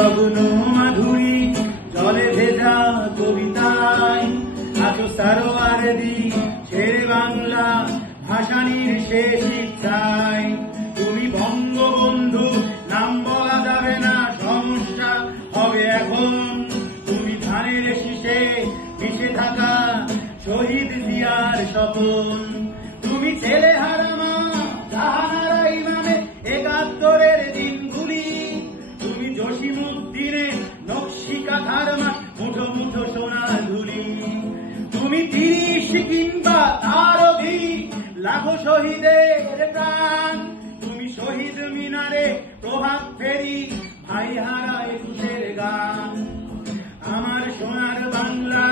নগ্ন মাধুরী জলে ভেজা কবিতায় আছো সারোয়ারদি শেরে বাংলা ভাসানির শেষ ইচ্ছায়। তুমি বঙ্গবন্ধু নাম বলা যাবে না, সমস্যা হবে এখন। তুমি ধানের শীষে মিশে থাকা শহীদ জিয়ার স্বপন। তুমি ছেলে হারা মা জাহানারা ইমামে একাত্তরের দিনগুলি। তুমি জসিমউদ্দিনে নকশি কাঁথার মা মুঠো মুঠো সোনার ধুলি। তুমি ৩০ কিংবা তার অধিক লাখো শহীদের প্রাণ। তুমি শহীদ মিনারে প্রভাত ফেরি ভাই হারা একুশের গান। আমার সোনার বাংলা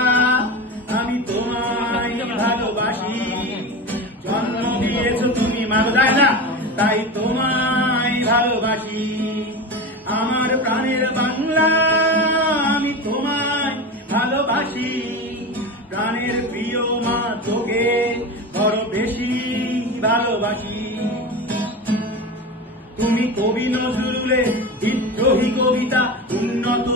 আমি তোমায় ভালোবাসি। জন্ম দিয়েছ তুমি মালদায় না, তাই তোমায় ভালোবাসি। আমার প্রাণের বাংলা আমি তোমায় ভালোবাসি। প্রাণের প্রিয় মা তোকে বড় বেশি ভালোবাসি। তুমি কবি নজরুলের বিদ্রোহী কবিতা উন্নত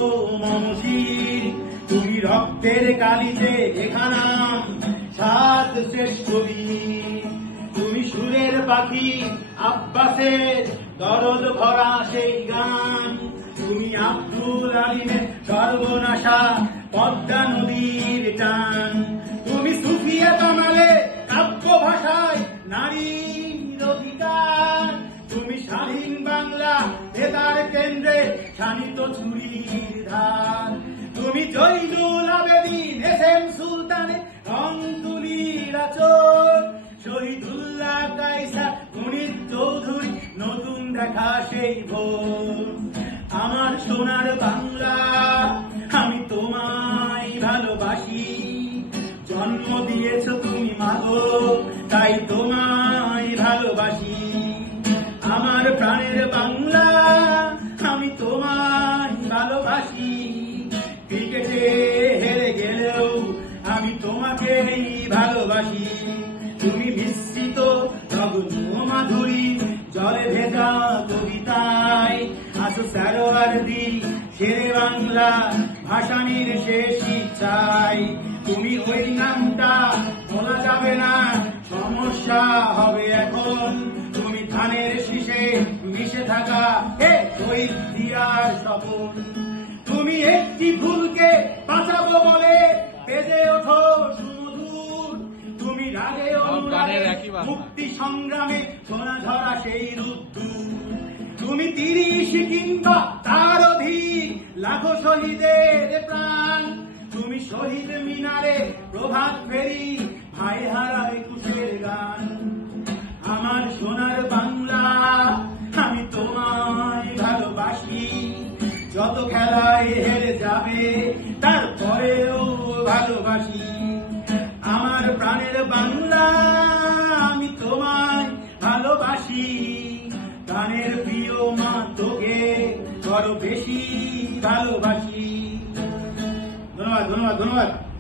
মমশির। তুমি রক্তের কালিতে লেখা নাম ৭ শ্রেষ্ঠ বীর। তুমি সুরের পাখি আব্বাসের দরদ ভরা সেই গান। তুমি আব্দুল আলিমের সর্বনাশা পদ্মা নদীর টান। তুমি সুফিয়া কামালে কাব্য ভাষায় নারীর অধিকার। তুমি স্বাধীন বাংলা বেতার কেন্দ্রে শানিত ছুরির ধার। তুমি জয়নুল আবেদিন এসএম সুলতানে রং তুলির আচর। শহীদুল্লাহ কায়সার গণিত চৌধুরী নতুন দেখা সেই ভোর। আমার সোনার বাংলা আমি তোমায় ভালোবাসি। জন্ম দিয়েছ তুমি মাগো, তাই তোমায় ভালোবাসি। আমার প্রাণের বাংলা আমি তোমায় ভালোবাসি। ক্রিকেটে হেরে গেলেও আমি তোমাকেই ভালোবাসি। তুমি মিশ্রিত নগ্ন মাধুরী জলে ভেজা কবিতায় আছো সারোয়ারদি শেরে বাংলা ভাসানির শেষ ইচ্ছায়। তুমি ওই নামটা বলা যাবে না, সমস্যা হবে এখন। তুমি ধানের শীষে মিশে থাকা শহীদ জিয়ার স্বপন। তুমি একটি ফুলকে বাঁচাবো বলে বেজে ওঠো সুমধুর। তুমি রাগে অনুরাগে মুক্তি সংগ্রামে সোনা ঝরা সেই রুদ্দুর। তুমি ৩০ কিংবা তার অধিক লাখো শহীদের প্রাণ। তুমি শহীদ মিনারে প্রভাত ফেরি ভাই হারা একুশের গান। আমার সোনার বাংলা আমি তোমায় ভালোবাসি। যত খেলায় হেরে যাবে তারপরেও ভালোবাসি। আমার প্রাণের বাংলা আমি তোমায় ভালোবাসি। প্রাণের প্রিয় মা তোকে বড় বেশি ভালোবাসি। ধন্যবাদ ধন্যবাদ ধন্যবাদ।